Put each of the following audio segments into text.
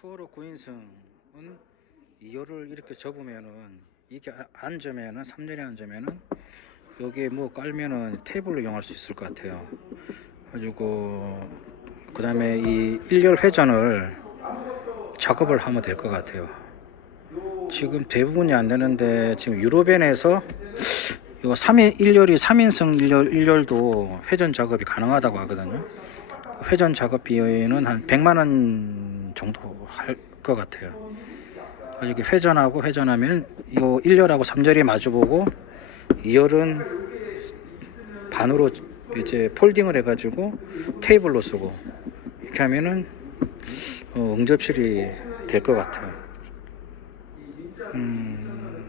투어로 9인승은 2열을 이렇게 접으면은 이게 아- 앉으면은 3열에 앉으면은 여기에 뭐 깔면은 테이블로 이용할 수 있을 것 같아요. 그리고 그 다음에 이 1열 회전을 작업을 하면 될 것 같아요. 지금 대부분이 안 되는데 지금 유로벤에서 이거 3인 1열이 3인승 1열 1열도 회전 작업이 가능하다고 하거든요. 회전 작업비는 한 100만 원 정도 할 것 같아요. 이렇게 회전하고 회전하면 이 1열하고 3열이 마주보고 2열은 반으로 이제 폴딩을 해가지고 테이블로 쓰고 이렇게 하면은 어, 응접실이 될 것 같아요. 음,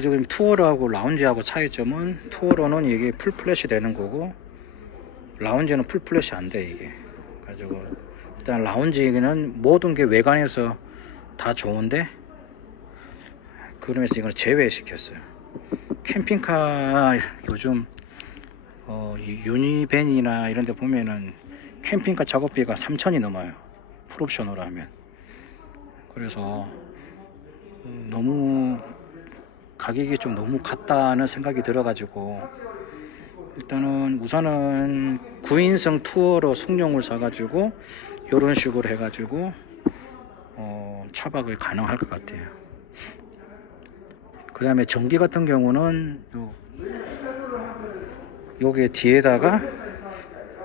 지금 투어로하고 라운지하고 차이점은 투어로는 이게 풀 플랫이 되는 거고 라운지는 풀 플랫이 안 돼 이게. 가지고 일단 라운지는 모든 게 외관에서 다 좋은데 그러면서 이걸 제외시켰어요. 캠핑카 요즘 어, 이 유니벤이나 이런 데 보면은 캠핑카 작업비가 3천이 넘어요. 풀옵션으로 하면. 그래서 음, 너무 가격이 좀 너무 같다는 생각이 들어가지고 일단은 우선은 9인승 투어로 승용을 사가지고 이런 식으로 해가지고 어, 차박을 가능할 것 같아요. 그 다음에 전기 같은 경우는 요, 요게 뒤에다가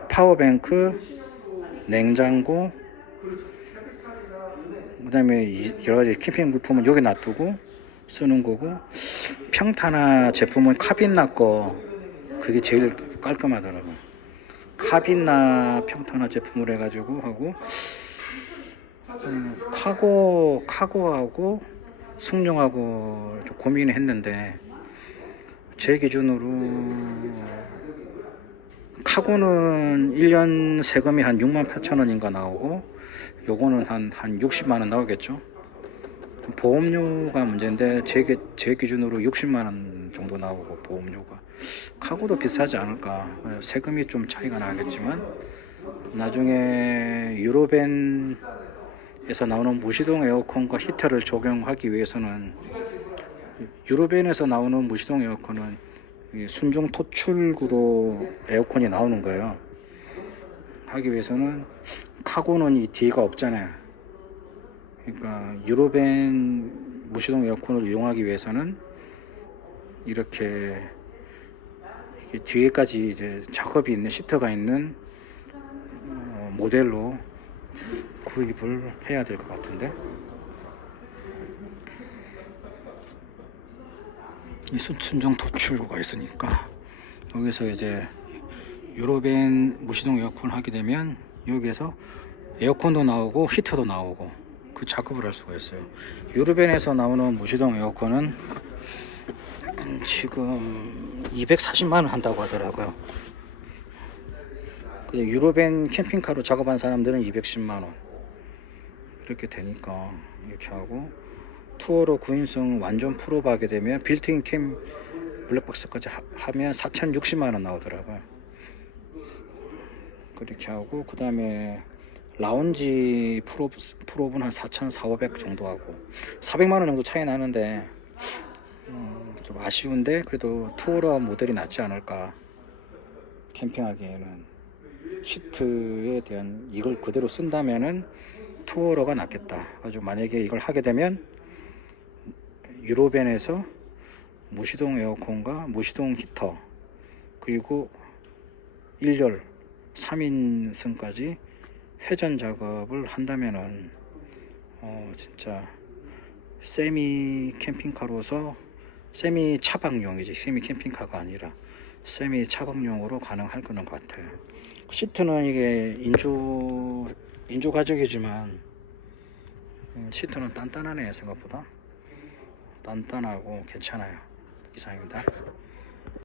파워뱅크, 냉장고, 그 다음에 여러 가지 캠핑 물품은 여기 놔두고 쓰는 거고 평탄화 제품은 카빈나 거 그게 제일 깔끔하더라고. 카빈나 평탄화 제품을 해가지고 하고 음, 카고 카고하고 승용하고 좀 고민을 했는데 제 기준으로 카고는 1년 세금이 한 6만 8천 원인가 나오고 요거는 한, 한 60만 원 나오겠죠? 보험료가 문제인데 제, 기- 제 기준으로 60만 원 정도 나오고 보험료가 카고도 비싸지 않을까 세금이 좀 차이가 나겠지만 나중에 유로벤 에서 나오는 무시동 에어컨과 히터를 적용하기 위해서는 유로벤에서 나오는 무시동 에어컨은 이 순정 토출구로 에어컨이 나오는 거예요. 하기 위해서는 카고는 이 뒤가 없잖아요. 그러니까 유로벤 무시동 에어컨을 이용하기 위해서는 이렇게 뒤에까지 이제 작업이 있는 시트가 있는 어, 모델로 구입을 해야 될 것 같은데. 이 순정 도출구가 있으니까 여기서 이제 유로벤 무시동 에어컨 하게 되면 여기에서 에어컨도 나오고 히터도 나오고 그 작업을 할 수가 있어요. 유로벤에서 나오는 무시동 에어컨은 음, 지금 240만원 한다고 하더라고요 근데 유로벤 캠핑카로 작업한 사람들은 210만 원 이렇게 되니까 이렇게 하고 투어로 9인승 완전 프로 하게 되면 빌트인 캠 블랙박스까지 하, 하면 4,060만 원 나오더라고요. 그렇게 하고 그 다음에 라운지 프로 프로분 한4,400 정도 하고 400만 원 정도 차이 나는데 음, 좀 아쉬운데 그래도 투어러 모델이 낫지 않을까 캠핑하기에는 시트에 대한 이걸 그대로 쓴다면은 투어러가 낫겠다. 아주 만약에 이걸 하게 되면 유로벤에서 무시동 에어컨과 무시동 히터 그리고 1열 3인승까지 회전 작업을 한다면은 어 진짜 세미 캠핑카로서 세미 차박용이지. 세미 캠핑카가 아니라 세미 차박용으로 가능할 거는 것 같아요. 시트는 이게 인조 인조 가죽이지만 음, 시트는 단단하네요 생각보다. 단단하고 괜찮아요. 이상입니다